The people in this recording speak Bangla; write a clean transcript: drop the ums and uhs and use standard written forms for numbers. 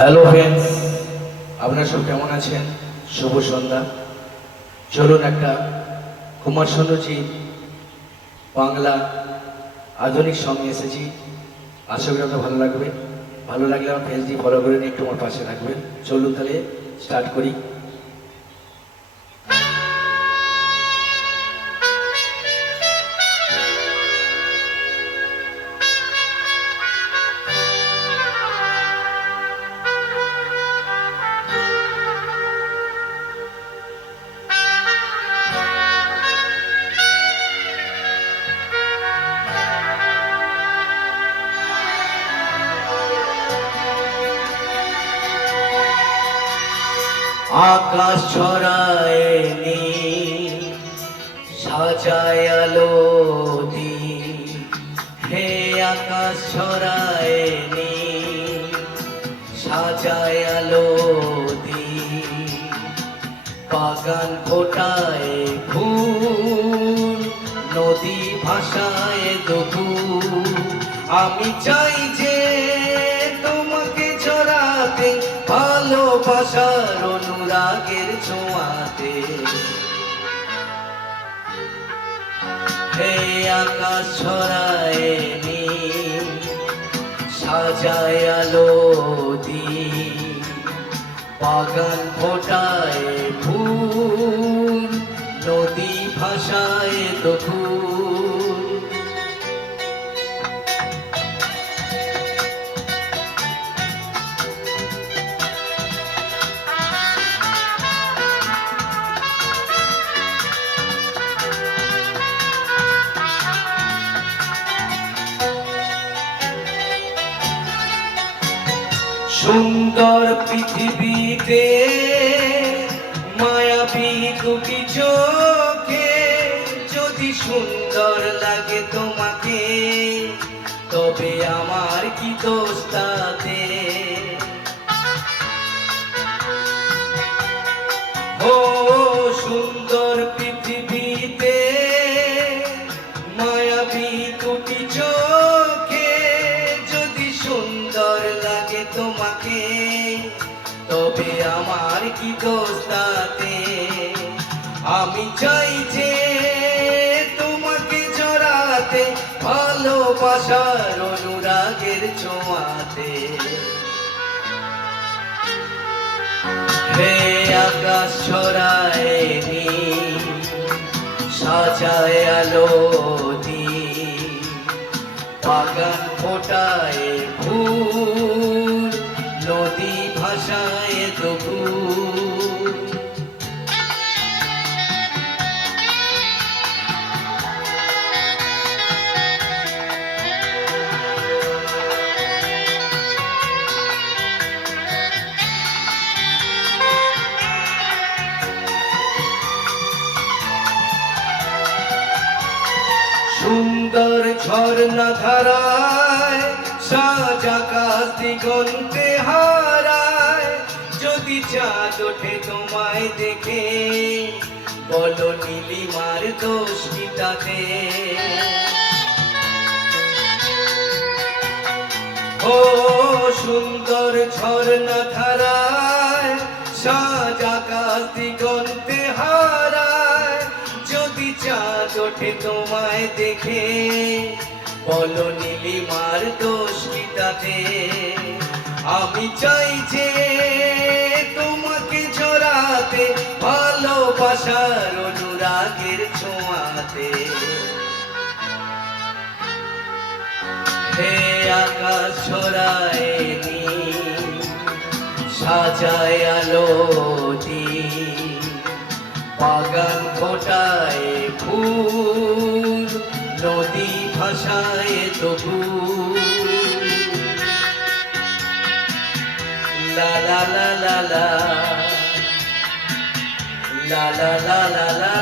হ্যালো ফ্রেন্ডস, আপনারা সব কেমন আছেন? শুভ সন্ধ্যা। চলুন একটা কুমার শানুজির বাংলা আধুনিক সং এসেছি। আশা করি আপনার ভালো লাগবে। ভালো লাগলে আমার পেজটি ফলো করে নিয়ে একটু আমার পাশে থাকবেন। চলুন তাহলে স্টার্ট করি। আকাশ ছড়ায় নীল, সাজায় আলো দিন। হে আকাশ ছড়ায় নীল, সাজায় আলো দিন। বাগান ফোটায় ফুল, নদী ভাষায় দুপুর। আমি চাই যে তোমাকে ছড়াতে, ভালোবাসার অনুরাগের ছোঁয়াতে। হে আকাশ ছড়ায় নীল, সাজায় আলো দিন। বাগান ফোটায় ফুল, নদী ভাষায় দুপুর। সুন্দর পৃথিবীতে মায়াবী দুটি চোখে, যদি সুন্দর লাগে তোমাকে, তবে আমার কি দোষ তাতে? ও সুন্দর পৃথিবীতে মায়াবী দুটি চোখে, যদি সুন্দর লাগে তোমাকে, তবে আমার কি দোষ তাতে? আমি চাই যে তোমাকে জড়াতে, ভালোবাসার অনুরাগের ছোঁয়াতে। হে আকাশ ছড়ায় নীল, সাজায় আলো দিন। বাগান ফোটায় ফুল, নদী ভাষায় দুপুর। সুন্দর ঝর্ণা ধারায় সাজা কাশ দিগন্তে হারায়, যদি চাঁদ ওঠে তোমায় দেখে, বলো নীলিমার দোষ কি তাতে? ও সুন্দর ঝর্ণা ধারায় সাজা কাশ দিগন্তে হারায়, যদি চাঁদ ওঠে তোমায় দেখে, বলো নীলিমার দোষ কি তাতে? আমি চাই যে তোমাকে জড়াতে, ভালোবাসার অনুরাগের ছোঁয়াতে। হে আকাশ ছড়ায় নীল, সাজায় আলো দিন। বাগান ফোটায় ফুল, নদী ভাষায় দুপুর। লা লা লা লা লা, লা লা লা লা লা।